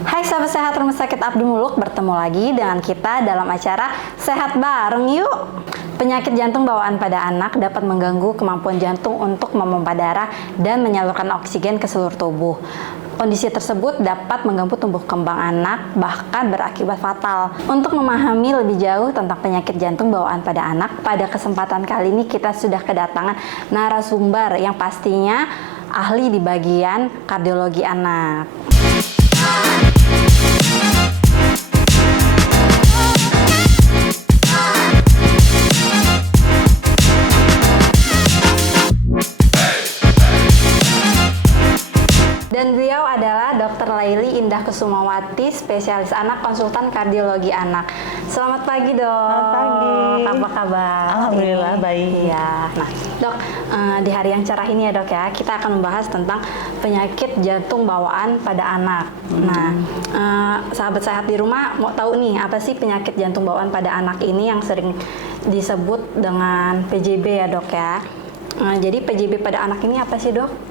Hai sahabat sehat Rumah Sakit Abdi Muluk, bertemu lagi dengan kita dalam acara Sehat Bareng Yuk. Penyakit jantung bawaan pada anak dapat mengganggu kemampuan jantung untuk memompa darah dan menyalurkan oksigen ke seluruh tubuh. Kondisi tersebut dapat mengganggu tumbuh kembang anak, bahkan berakibat fatal. Untuk memahami lebih jauh tentang penyakit jantung bawaan pada anak, pada kesempatan kali ini kita sudah kedatangan narasumber yang pastinya ahli di bagian kardiologi anak. Dan beliau adalah Dr. Laili Indah Kusumawati, spesialis anak, konsultan kardiologi anak. Selamat pagi, Dok. Selamat pagi. Apa kabar? Alhamdulillah baik. Iya. Nah, Dok, di hari yang cerah ini ya, Dok ya, kita akan membahas tentang penyakit jantung bawaan pada anak. Nah, sahabat sehat di rumah mau tahu nih, apa sih penyakit jantung bawaan pada anak ini yang sering disebut dengan PJB ya, Dok ya? Jadi PJB pada anak ini apa sih, Dok?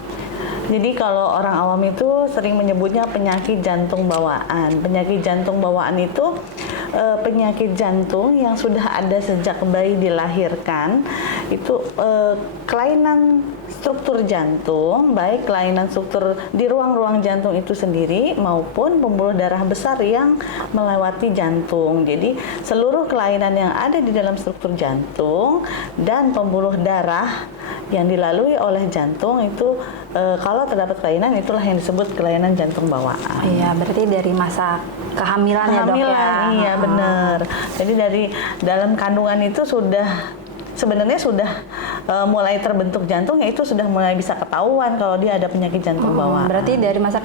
Jadi kalau orang awam itu sering menyebutnya penyakit jantung bawaan. Penyakit jantung bawaan itu penyakit jantung yang sudah ada sejak bayi dilahirkan. Itu kelainan struktur jantung, baik kelainan struktur di ruang-ruang jantung itu sendiri maupun pembuluh darah besar yang melewati jantung. Jadi seluruh kelainan yang ada di dalam struktur jantung dan pembuluh darah yang dilalui oleh jantung itu kalau terdapat kelainan, itulah yang disebut kelainan jantung bawaan. Iya, berarti dari masa kehamilan ya, Dok ya? Iya benar. Jadi dari dalam kandungan itu sebenarnya sudah mulai terbentuk jantungnya, itu sudah mulai bisa ketahuan kalau dia ada penyakit jantung bawaan. Berarti dari masa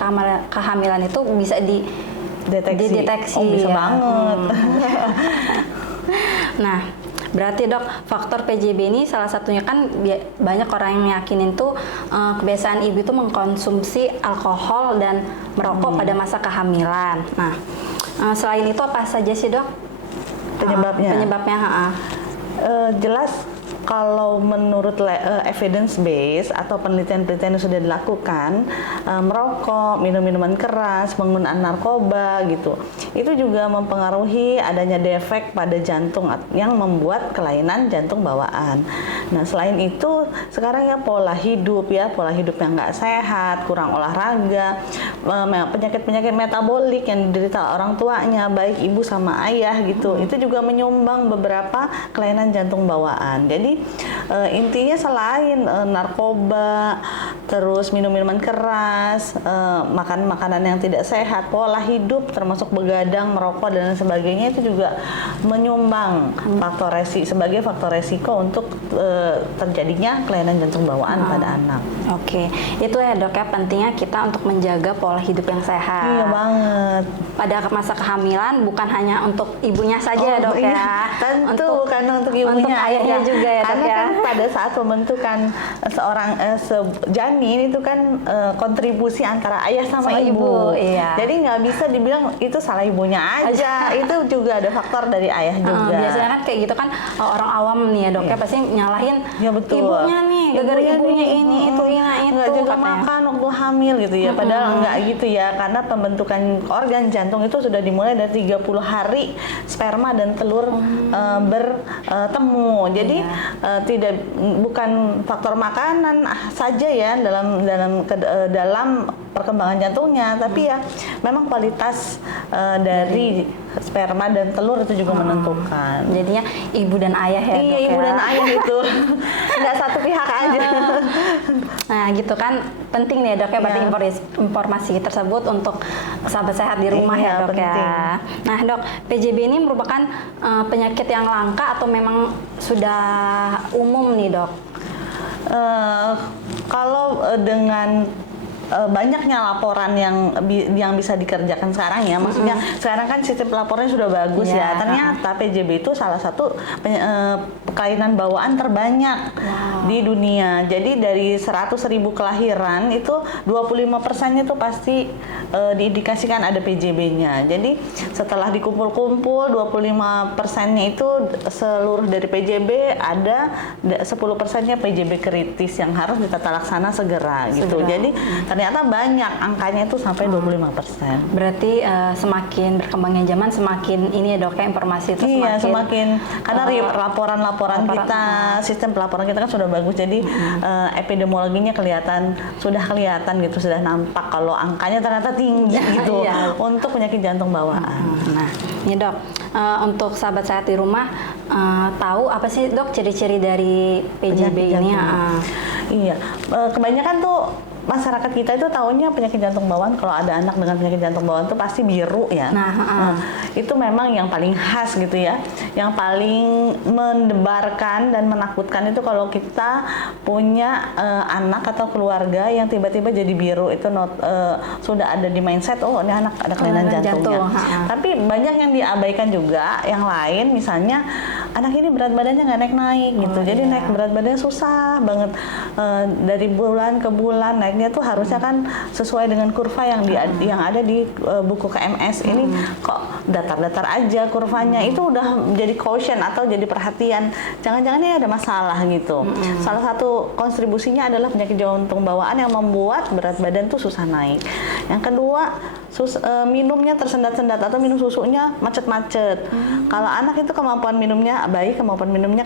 kehamilan itu bisa dideteksi. Oh, bisa ya? banget. Nah, berarti Dok, faktor PJB ini salah satunya kan banyak orang yang yakinin tuh kebiasaan ibu itu mengkonsumsi alkohol dan merokok pada masa kehamilan. Nah, selain itu apa saja sih, Dok? Penyebabnya? Jelas kalau menurut evidence base atau penelitian-penelitian yang sudah dilakukan, merokok, minum minuman keras, penggunaan narkoba gitu, itu juga mempengaruhi adanya defek pada jantung yang membuat kelainan jantung bawaan. Nah, selain itu sekarang ya pola hidup yang nggak sehat, kurang olahraga, penyakit-penyakit metabolik yang diderita orang tuanya, baik ibu sama ayah gitu, itu juga menyumbang beberapa kelainan jantung bawaan. Jadi intinya selain narkoba, terus minum minuman keras, makan makanan yang tidak sehat, pola hidup termasuk begadang, merokok dan sebagainya, itu juga menyumbang sebagai faktor resiko untuk terjadinya kelainan jantung bawaan pada anak. Oke, itu ya, Dok ya, pentingnya kita untuk menjaga pola hidup yang sehat. Iya banget. Pada masa kehamilan bukan hanya untuk ibunya saja ya, Dok ya. Tentu bukan untuk ibunya, untuk ayahnya juga ya, Dok karena ya. kan pada saat pembentukan seorang janin itu kan kontribusi antara ayah sama ibu. Iya. Jadi nggak bisa dibilang itu salah ibunya aja. Itu juga ada faktor dari ayah juga. Biasanya kan kayak gitu kan, orang awam nih ya, Dok ya, pasti nyalahin ya, betul. Ibunya nih, gara-gara ibunya ini, itu. Nggak jaga makan waktu hamil gitu ya. Padahal nggak gitu ya, karena pembentukan organ jantung itu sudah dimulai dari 30 hari sperma dan telur bertemu. Jadi bukan faktor makanan saja ya dalam perkembangan jantungnya, tapi ya memang kualitas dari sperma dan telur itu juga menentukan. Jadinya ibu dan ayah ya, Iya, Dok, ibu ya. dan ayah itu nggak satu pihak aja. Nah, gitu kan penting nih, Dok ya, berarti informasi tersebut untuk sahabat sehat di rumah ya, Dok penting. ya. Nah, Dok, PJB ini merupakan penyakit yang langka atau memang sudah umum nih, Dok? Kalau dengan banyaknya laporan yang bisa dikerjakan sekarang ya, maksudnya sekarang kan sistem laporannya sudah bagus ya. Ternyata PJB itu salah satu kelainan bawaan terbanyak di dunia. Jadi dari 100.000 kelahiran itu 25%-nya itu pasti diindikasikan ada PJB-nya. Jadi setelah dikumpul-kumpul 25%-nya itu seluruh dari PJB, ada 10%-nya PJB kritis yang harus ditata laksana segera gitu. Jadi ternyata banyak angkanya itu sampai 25%. Berarti semakin berkembangnya zaman semakin ini ya dok ya, informasi itu Iya, semakin karena laporan-laporan laporan, kita, sistem pelaporan kita kan sudah bagus, jadi epidemiologinya sudah kelihatan gitu, sudah nampak kalau angkanya ternyata tinggi gitu untuk penyakit jantung bawaan. Nah, ini dok, untuk sahabat sehat di rumah tahu apa sih dok ciri-ciri dari PJB ini? Iya, kebanyakan tuh masyarakat kita itu taunya penyakit jantung bawaan, kalau ada anak dengan penyakit jantung bawaan itu pasti biru ya. Nah, itu memang yang paling khas gitu ya, yang paling mendebarkan dan menakutkan itu kalau kita punya anak atau keluarga yang tiba-tiba jadi biru, itu sudah ada di mindset, oh ini anak ada kelainan jantungnya. Tapi banyak yang diabaikan juga, yang lain misalnya anak ini berat badannya nggak naik-naik gitu, jadi naik berat badannya susah banget, dari bulan ke bulan naiknya tuh harusnya kan sesuai dengan kurva yang ada di buku KMS. Ini kok datar-datar aja kurvanya, itu udah jadi caution atau jadi perhatian, jangan-jangan ini ada masalah gitu. Salah satu kontribusinya adalah penyakit jantung bawaan yang membuat berat badan tuh susah naik. Yang kedua, minumnya tersendat-sendat atau minum susunya macet-macet. Kalau anak itu kemampuan minumnya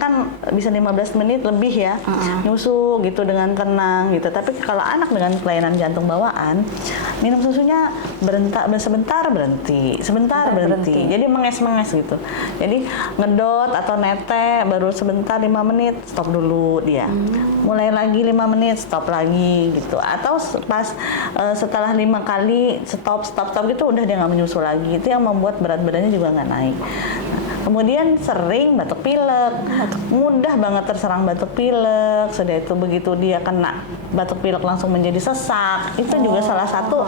kan bisa 15 menit lebih ya, nyusu gitu dengan tenang gitu. Tapi kalau anak dengan kelainan jantung bawaan, minum susunya sebentar berhenti. Jadi menges-menges gitu. Jadi ngedot atau nete baru sebentar 5 menit, stop dulu dia. Mulai lagi 5 menit, stop lagi gitu. Atau pas setelah 5 kali stop gitu udah dia nggak menyusu lagi. Itu yang membuat berat badannya juga nggak naik. Kemudian sering batuk pilek, mudah banget terserang batuk pilek. Sudah itu begitu dia kena batuk pilek langsung menjadi sesak. Itu juga salah satu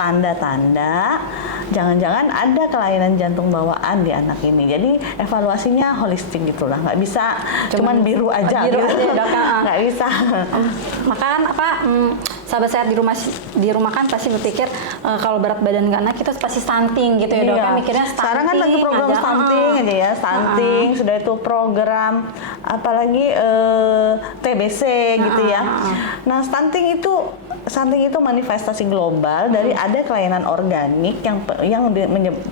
tanda-tanda jangan-jangan ada kelainan jantung bawaan di anak ini. Jadi evaluasinya holistik gitulah, nggak bisa cuman biru aja gitu. Nggak bisa. Maka kan sahabat sehat di rumah kan pasti berpikir kalau berat badan nggak naik itu pasti stunting gitu ya dok. Kan mikirnya stunting. Sekarang kan lagi program stunting aja ya, stunting sudah itu program apalagi TBC gitu ya. Nah, stunting itu manifestasi global dari ada kelainan organik yang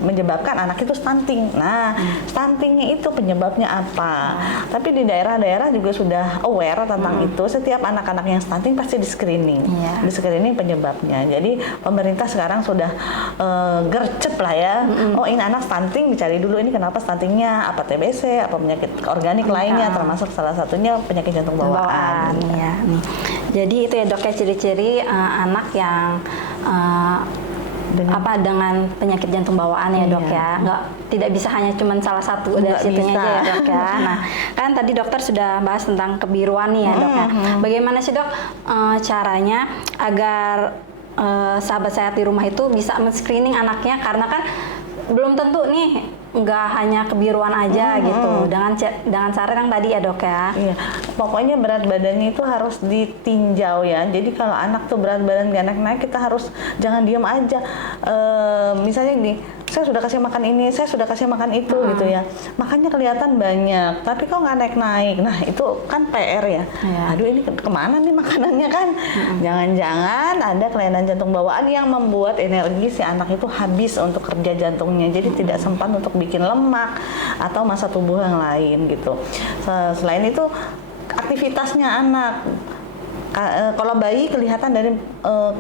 menyebabkan anak itu stunting. Nah, stuntingnya itu penyebabnya apa? Tapi di daerah-daerah juga sudah aware tentang itu. Setiap anak-anak yang stunting pasti di screening. Di screening penyebabnya. Jadi pemerintah sekarang sudah gercep lah ya. Oh, ini anak stunting, dicari dulu ini kenapa stuntingnya, apa TBC, apa penyakit organik lainnya, termasuk salah satunya penyakit jantung bawaan. Ya. Jadi itu ya dok ya ciri-ciri anak yang dengan penyakit jantung bawaan ya dok ya, tidak bisa hanya cuma salah satu dari situnya aja ya dok ya. Nah kan tadi dokter sudah bahas tentang kebiruan nih ya dok ya. Bagaimana sih dok caranya agar sahabat sehat di rumah itu bisa men-screening anaknya, karena kan belum tentu nih nggak hanya kebiruan aja gitu dengan cara yang tadi ya dok ya. Iya, pokoknya berat badannya itu harus ditinjau ya. Jadi kalau anak tuh berat badan nggak naik-naik, kita harus jangan diam aja. Misalnya nih, saya sudah kasih makan ini, saya sudah kasih makan itu gitu ya. Makannya kelihatan banyak, tapi kok nggak naik-naik. Nah itu kan PR ya. Aduh ini kemana nih makanannya kan? Jangan-jangan ada kelainan jantung bawaan yang membuat energi si anak itu habis untuk kerja jantungnya. Jadi tidak sempat untuk bikin lemak atau massa tubuh yang lain gitu. Selain itu aktivitasnya anak. Kalau bayi kelihatan dari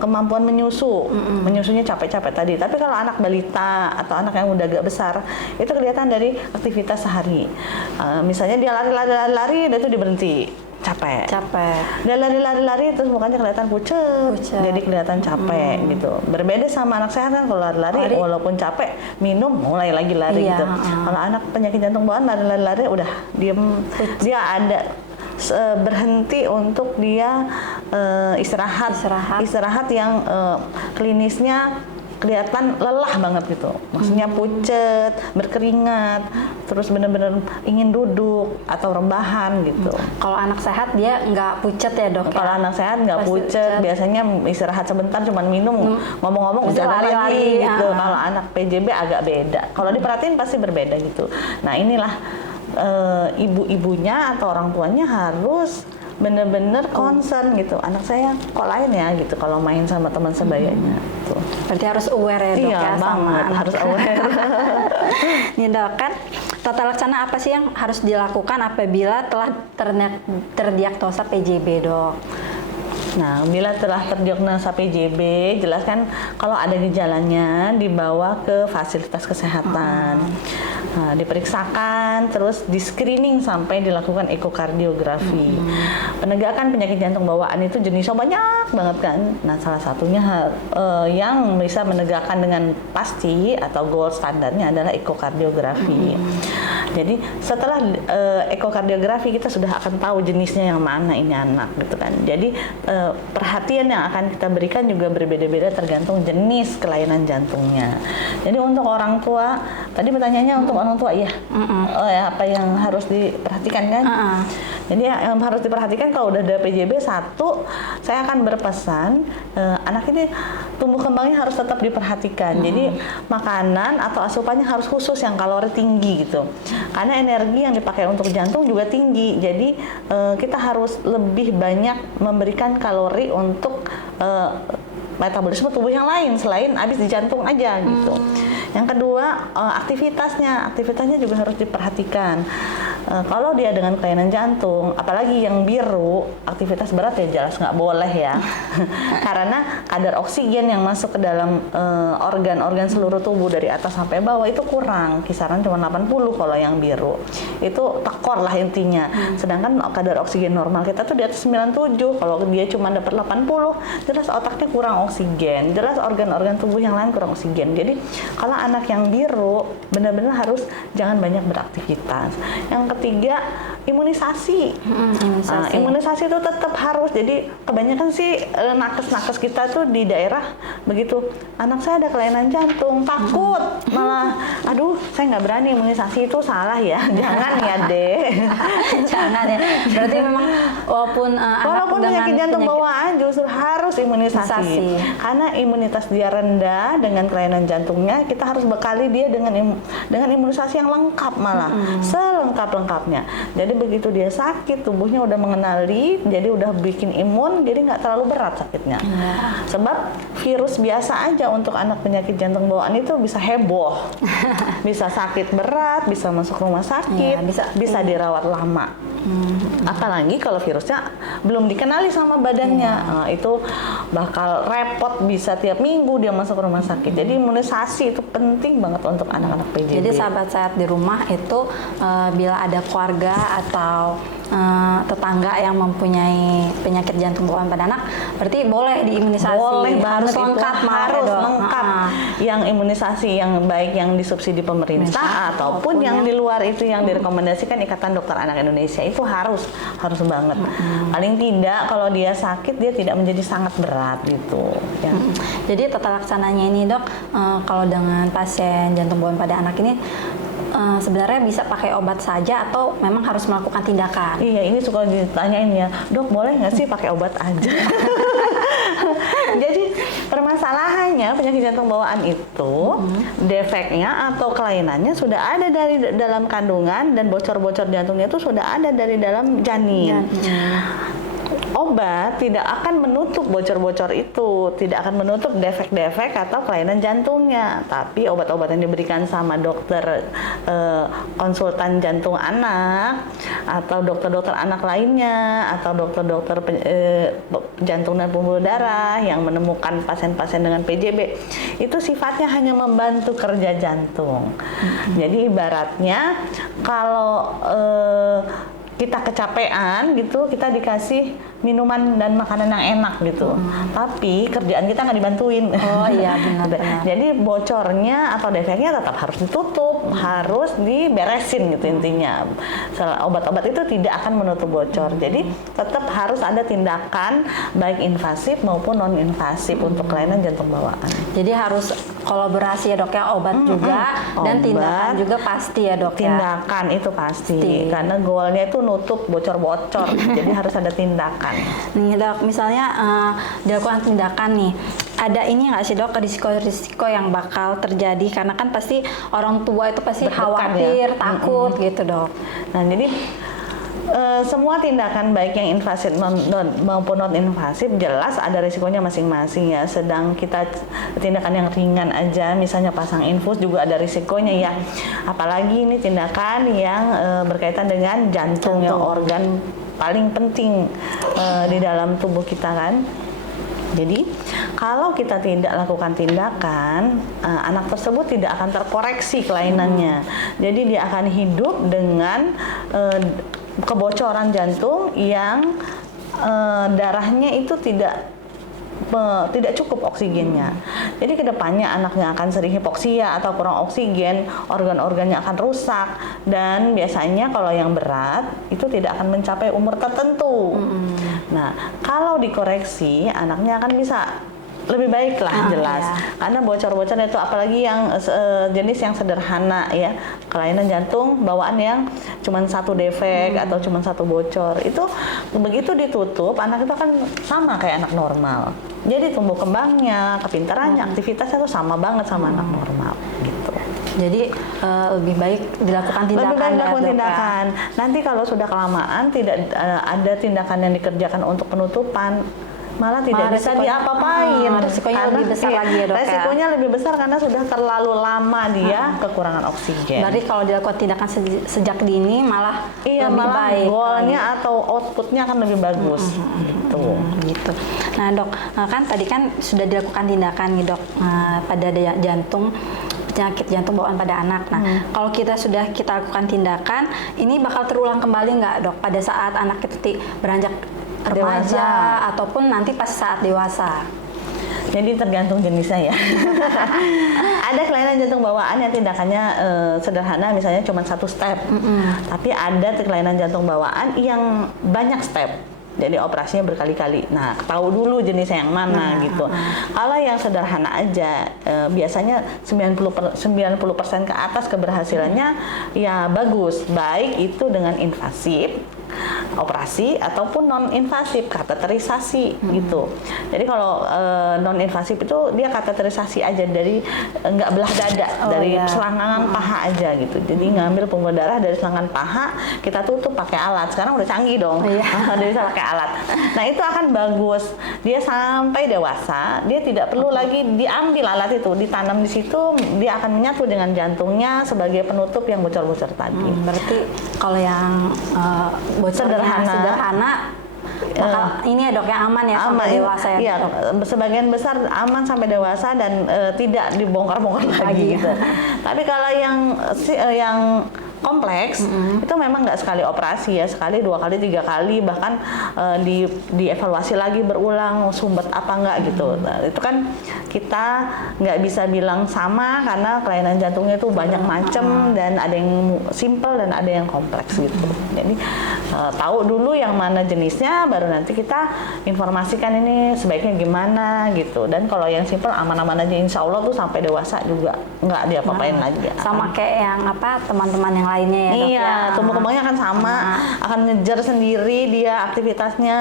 kemampuan menyusu, menyusunya capek-capek tadi. Tapi kalau anak balita atau anak yang udah agak besar, itu kelihatan dari aktivitas sehari. Misalnya dia lari-lari, dia itu diberhenti. Capek. Dia lari-lari terus mukanya kelihatan pucet. Jadi kelihatan capek gitu. Berbeda sama anak sehat kan, kalau lari walaupun capek minum mulai lagi lari gitu. Kalau anak penyakit jantung bawaan lari-lari udah diem, dia ada berhenti untuk dia istirahat yang klinisnya kelihatan lelah banget gitu, maksudnya pucet, berkeringat, terus benar-benar ingin duduk atau rebahan gitu. Kalau anak sehat dia nggak pucet ya dok? Kalau anak sehat nggak pucet, biasanya istirahat sebentar, cuman minum, ngomong-ngomong jalan lagi gitu. Kalau anak PJB agak beda. Kalau diperhatiin pasti berbeda gitu. Nah inilah ibu-ibunya atau orang tuanya harus bener-bener concern gitu. Anak saya kok lain ya gitu kalau main sama teman sebayanya. Tuh. Berarti harus aware ya dok Iya ya sama banget, anak. harus aware. Nih dok, kan tata laksana apa sih yang harus dilakukan apabila telah terdiagnosa PJB dok? Nah, bila telah terdiagnosa PJB, jelas kan kalau ada gejalanya dibawa ke fasilitas kesehatan. Nah, diperiksakan, terus di screening sampai dilakukan ekokardiografi. Penegakan penyakit jantung bawaan itu jenisnya banyak banget kan. Nah, salah satunya yang bisa menegakkan dengan pasti atau gold standarnya adalah ekokardiografi. Jadi setelah ekokardiografi kita sudah akan tahu jenisnya yang mana ini anak gitu kan. Jadi perhatian yang akan kita berikan juga berbeda-beda tergantung jenis kelainan jantungnya. Jadi untuk orang tua, tadi pertanyaannya untuk orang tua ya, apa yang harus diperhatikan kan? Jadi yang harus diperhatikan kalau udah ada PJB, satu, saya akan berpesan anak ini tumbuh kembangnya harus tetap diperhatikan. Jadi makanan atau asupannya harus khusus yang kalori tinggi gitu. Karena energi yang dipakai untuk jantung juga tinggi. Jadi kita harus lebih banyak memberikan kalori untuk metabolisme tubuh yang lain selain habis di jantung aja gitu. Yang kedua, aktivitasnya juga harus diperhatikan. Kalau dia dengan kelainan jantung, apalagi yang biru, aktivitas berat ya jelas nggak boleh ya. Karena kadar oksigen yang masuk ke dalam organ-organ seluruh tubuh dari atas sampai bawah itu kurang, kisaran cuma 80 kalau yang biru. Itu tekor lah intinya. Sedangkan kadar oksigen normal kita tuh di atas 97, kalau dia cuma dapat 80, jelas otaknya kurang oksigen, jelas organ-organ tubuh yang lain kurang oksigen. Jadi kalau anak yang biru benar-benar harus jangan banyak beraktivitas. Yang ketiga, imunisasi. Imunisasi itu tetap harus. Jadi kebanyakan sih nakes-nakes kita tuh di daerah begitu anak saya ada kelainan jantung takut, malah aduh saya nggak berani imunisasi, itu salah ya. Jangan ya deh. Jangan ya. Berarti memang walaupun penyakit jantung bawaan justru harus imunisasi. Karena imunitas dia rendah dengan kelainan jantungnya, kita harus bekali dia dengan imunisasi yang lengkap malah. Selengkap-lengkapnya. Jadi begitu dia sakit, tubuhnya udah mengenali, jadi udah bikin imun, jadi nggak terlalu berat sakitnya. Sebab virus biasa aja untuk anak penyakit jantung bawaan itu bisa heboh, bisa sakit berat, bisa masuk rumah sakit, bisa dirawat lama. Apalagi kalau virusnya belum dikenali sama badannya, itu bakal repot, bisa tiap minggu dia masuk rumah sakit. Jadi imunisasi itu penting banget untuk anak-anak PJB. Jadi sahabat sehat di rumah itu bila ada keluarga atau tetangga yang mempunyai penyakit jantung bawaan pada anak, berarti boleh diimunisasi. Boleh harus banget, lengkap, harus lengkap. Yang imunisasi yang baik yang disubsidi pemerintah ataupun yang di luar itu yang direkomendasikan Ikatan Dokter Anak Indonesia itu harus banget. Paling tidak kalau dia sakit dia tidak menjadi sangat berat gitu. Ya. Jadi tata laksananya ini dok, kalau dengan pasien jantung bawaan pada anak ini sebenarnya bisa pakai obat saja atau memang harus melakukan tindakan? Iya, ini suka ditanyain ya, dok boleh nggak sih pakai obat aja? Jadi permasalahannya penyakit jantung bawaan itu defeknya atau kelainannya sudah ada dari dalam kandungan dan bocor-bocor jantungnya itu sudah ada dari dalam janin. Obat tidak akan menutup bocor-bocor itu, tidak akan menutup defek-defek atau kelainan jantungnya. Tapi obat-obat yang diberikan sama dokter konsultan jantung anak atau dokter-dokter anak lainnya atau dokter-dokter jantung dan pembuluh darah yang menemukan pasien-pasien dengan PJB itu sifatnya hanya membantu kerja jantung. Jadi ibaratnya kalau kita kecapean gitu, kita dikasih minuman dan makanan yang enak gitu. Tapi kerjaan kita nggak dibantuin. Oh iya, benar. Jadi bocornya atau defeknya tetap harus ditutup, harus diberesin gitu intinya. Obat-obat itu tidak akan menutup bocor. Jadi tetap harus ada tindakan baik invasif maupun non invasif untuk kelainan jantung bawaan. Jadi harus kolaborasi ya dok ya, obat juga dan tindakan juga pasti ya dok ya. Tindakan itu pasti. Karena goalnya itu nutup bocor-bocor. Jadi harus ada tindakan. Nih dok, misalnya dilakukan tindakan nih, ada ini nggak sih dok risiko-risiko yang bakal terjadi? Karena kan pasti orang tua itu pasti khawatir, takut gitu dok. Nah jadi Semua tindakan baik yang invasif maupun non invasif jelas ada risikonya masing-masing ya. Sedang kita tindakan yang ringan aja, misalnya pasang infus juga ada risikonya ya. Apalagi ini tindakan yang berkaitan dengan jantung yang organ paling penting di dalam tubuh kita kan. Jadi kalau kita tidak lakukan tindakan, anak tersebut tidak akan terkoreksi kelainannya. Jadi dia akan hidup dengan kebocoran jantung yang darahnya itu tidak cukup oksigennya. Jadi kedepannya anaknya akan sering hipoksia atau kurang oksigen, organ-organnya akan rusak, dan biasanya kalau yang berat itu tidak akan mencapai umur tertentu. Nah, kalau dikoreksi anaknya akan bisa lebih baik lah jelas, karena bocor-bocor itu apalagi yang jenis yang sederhana ya, kelainan jantung bawaan yang cuma satu defek atau cuma satu bocor, itu begitu ditutup anak itu akan sama kayak anak normal. Jadi tumbuh kembangnya, kepintarannya, aktivitasnya tuh sama banget sama anak normal gitu. Jadi lebih baik dilakukan tindakan. Lebih baik dilakukan tindakan. Nanti kalau sudah kelamaan tidak ada tindakan yang dikerjakan untuk penutupan, malah tidak bisa diapa-apain. Resikonya lebih besar lagi ya, Dok. Resikonya lebih besar karena sudah terlalu lama dia kekurangan oksigen. Berarti kalau dilakukan tindakan sejak dini malah lebih malah baik. goalnya atau outputnya akan lebih bagus gitu. Nah, Dok, kan tadi kan sudah dilakukan tindakan nih, Dok, pada jantung, penyakit jantung bawaan pada anak. Nah, kalau kita lakukan tindakan, ini bakal terulang kembali nggak, Dok, pada saat anak itu beranjak remaja ataupun nanti pas saat dewasa? Jadi tergantung jenisnya ya. Ada kelainan jantung bawaan yang tindakannya sederhana, misalnya cuma satu step. Tapi ada kelainan jantung bawaan yang banyak step. Jadi operasinya berkali-kali. Nah, tahu dulu jenisnya yang mana gitu. Kalau yang sederhana aja, biasanya 90% ke atas keberhasilannya ya bagus. Baik itu dengan invasif, operasi ataupun non invasif, kateterisasi gitu. Jadi kalau non invasif itu dia kateterisasi aja, dari nggak belah dada, dari selangkangan paha aja gitu. Jadi ngambil pembuluh darah dari selangkangan paha, kita tutup pakai alat. Sekarang udah canggih dong, udah bisa pakai alat. Nah, itu akan bagus. Dia sampai dewasa, dia tidak perlu lagi diambil alat itu, ditanam di situ, dia akan menyatu dengan jantungnya sebagai penutup yang bocor-bocor tadi. Berarti kalau yang sederhana ini ya, Dok, yang aman ya sampai dewasa ya? Iya, sebagian besar aman sampai dewasa dan tidak dibongkar-bongkar lagi gitu. Tapi kalau yang kompleks itu memang nggak sekali operasi ya, sekali, 2 kali, 3 kali, bahkan dievaluasi lagi berulang sumbat apa enggak gitu. Nah, itu kan kita nggak bisa bilang sama karena kelainan jantungnya itu banyak macam, dan ada yang simple dan ada yang kompleks gitu. Jadi tahu dulu yang mana jenisnya, baru nanti kita informasikan ini sebaiknya gimana gitu. Dan kalau yang simple aman-aman aja, insya Allah tuh sampai dewasa juga nggak diapa-apain lagi. Sama kayak yang teman-teman yang lainnya ya, Dok? Iya, tumbuh kembangnya akan sama, akan ngejar sendiri dia aktivitasnya,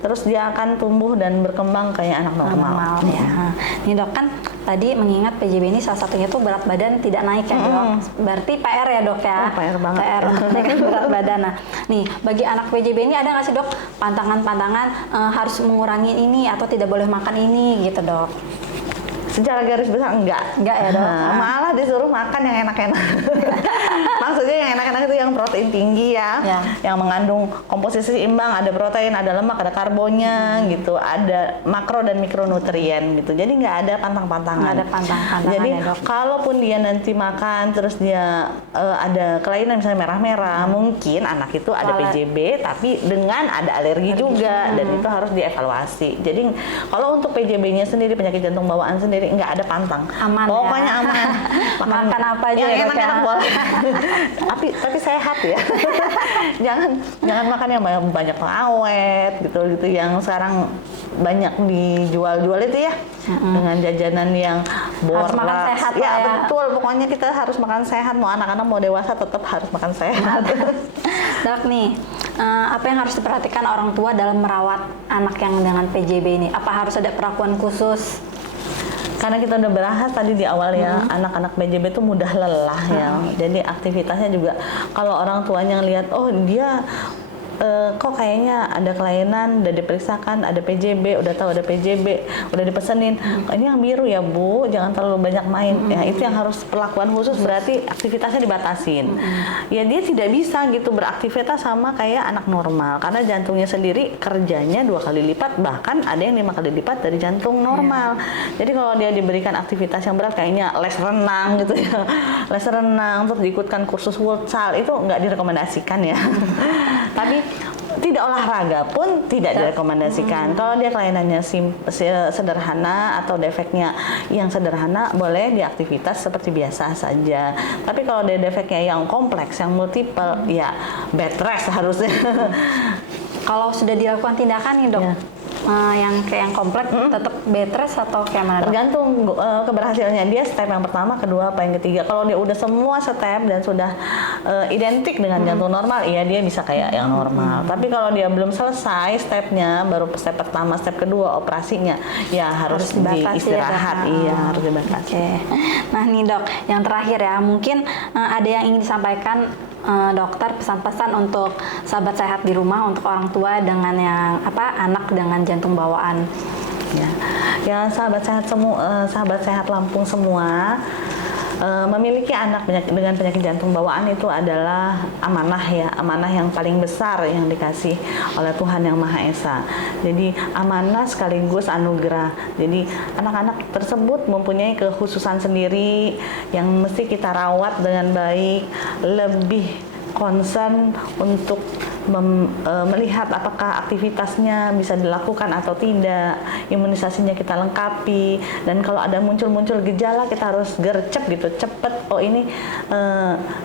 terus dia akan tumbuh dan berkembang kayak anak normal. Ya. Nih, Dok, kan tadi mengingat PJB ini salah satunya tuh berat badan tidak naik ya, Dok. Berarti PR ya, Dok ya? PR banget. PR untuk naikkan berat badan. Nah, nih bagi anak PJB ini ada nggak sih, Dok, pantangan-pantangan harus mengurangi ini atau tidak boleh makan ini gitu, Dok? Secara garis besar enggak ya, Dok. Malah disuruh makan yang enak-enak. Maksudnya yang enak-enak itu yang protein tinggi ya, yang mengandung komposisi seimbang, ada protein, ada lemak, ada karbonnya gitu, ada makro dan mikronutrien gitu. Jadi nggak ada pantang-pantangan. Nggak ada pantang-pantangan. Jadi ya, Dok, kalaupun dia nanti makan terus dia ada kelainan misalnya merah-merah, mungkin anak itu ada PJB tapi dengan ada alergi juga, dan itu harus dievaluasi. Jadi kalau untuk PJB-nya sendiri, penyakit jantung bawaan sendiri, nggak ada pantang, aman pokoknya ya? aman. Makan apa aja yang ya, enak-enak boleh. tapi sehat ya. jangan makan yang banyak pengawet gitu yang sekarang banyak dijual itu ya, dengan jajanan yang harus makan sehat ya, ya. Betul, pokoknya kita harus makan sehat, mau anak-anak mau dewasa tetap harus makan sehat. Dok, nih apa yang harus diperhatikan orang tua dalam merawat anak yang dengan PJB ini? Apa harus ada perlakuan khusus? Karena kita udah bahas tadi di awal ya, anak-anak PJB itu mudah lelah ya. Jadi aktivitasnya juga, kalau orang tuanya ngelihat, oh dia kok kayaknya ada kelainan, udah diperiksakan, ada PJB, udah tahu ada PJB, udah dipesenin, ini yang biru ya Bu, jangan terlalu banyak main. Ya itu yang harus perlakuan khusus, berarti aktivitasnya dibatasin. Ya dia tidak bisa gitu beraktivitas sama kayak anak normal, karena jantungnya sendiri kerjanya 2 kali lipat, bahkan ada yang 5 kali lipat dari jantung normal. Jadi kalau dia diberikan aktivitas yang berat kayaknya les renang gitu ya, les renang terus diikutkan kursus futsal, itu nggak direkomendasikan ya. Tapi tidak olahraga pun tidak direkomendasikan. Kalau dia kelainannya sederhana atau defeknya yang sederhana, boleh di aktivitas seperti biasa saja. Tapi kalau dia defeknya yang kompleks, yang multiple, ya bed rest harusnya. Kalau sudah dilakukan tindakan nih dok, yang kayak yang kompleks tetap bed rest atau kayak mana dok? Tergantung keberhasilannya dia step yang pertama, kedua, apa yang ketiga. Kalau dia udah semua step dan sudah identik dengan jantung normal, iya dia bisa kayak yang normal. Tapi kalau dia belum selesai stepnya, baru step pertama, step kedua operasinya, ya harus diistirahat, harus dibatasi. Oke. Nah nih dok, yang terakhir ya, mungkin ada yang ingin disampaikan dokter, pesan-pesan untuk sahabat sehat di rumah, untuk orang tua dengan yang anak dengan jantung bawaan. Ya sahabat sehat semua, sahabat sehat Lampung semua, memiliki anak dengan penyakit jantung bawaan itu adalah amanah ya, amanah yang paling besar yang dikasih oleh Tuhan Yang Maha Esa. Jadi amanah sekaligus anugerah. Jadi anak-anak tersebut mempunyai kekhususan sendiri yang mesti kita rawat dengan baik, lebih concern untuk melihat apakah aktivitasnya bisa dilakukan atau tidak, imunisasinya kita lengkapi, dan kalau ada muncul-muncul gejala kita harus gercep gitu, cepet, oh ini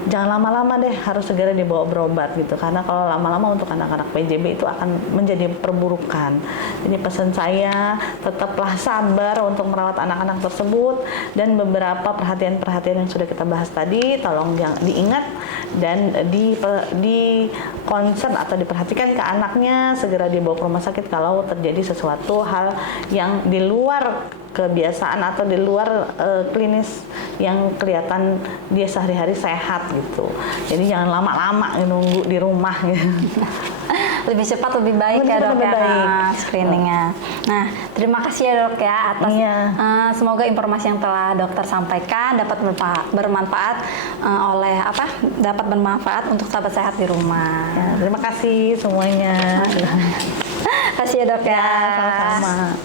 jangan lama-lama deh, harus segera dibawa berobat gitu, karena kalau lama-lama untuk anak-anak PJB itu akan menjadi perburukan. Jadi pesan saya, tetaplah sabar untuk merawat anak-anak tersebut, dan beberapa perhatian-perhatian yang sudah kita bahas tadi tolong diingat dan di concern atau diperhatikan ke anaknya, segera dibawa ke rumah sakit kalau terjadi sesuatu hal yang di luar kebiasaan atau di luar klinis yang kelihatan dia sehari-hari sehat gitu. Jadi jangan lama-lama nunggu di rumah gitu. Lebih cepat lebih baik ya dok ya screeningnya. Nah terima kasih ya dok ya atas semoga informasi yang telah dokter sampaikan dapat bermanfaat dapat bermanfaat untuk sahabat sehat di rumah. Ya, terima kasih semuanya. Terima kasih ya dok ya. Sama-sama.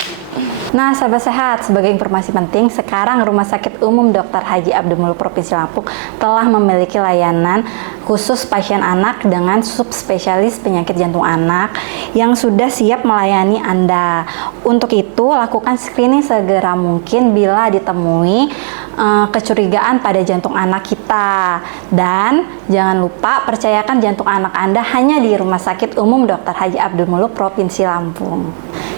Nah, sahabat sehat, sebagai informasi penting, sekarang Rumah Sakit Umum Dr. Haji Abdul Muluk Provinsi Lampung telah memiliki layanan khusus pasien anak dengan subspesialis penyakit jantung anak yang sudah siap melayani Anda. Untuk itu, lakukan screening segera mungkin bila ditemui kecurigaan pada jantung anak kita. Dan jangan lupa percayakan jantung anak Anda hanya di Rumah Sakit Umum Dr. Haji Abdul Muluk Provinsi Lampung.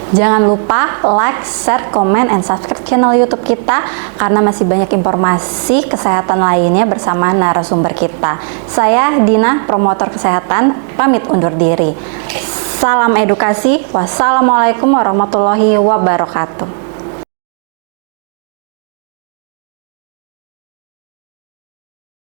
Jangan lupa like, share, komen, and subscribe channel YouTube kita karena masih banyak informasi kesehatan lainnya bersama narasumber kita. Saya Dina, promotor kesehatan, pamit undur diri. Salam edukasi. Wassalamualaikum warahmatullahi wabarakatuh.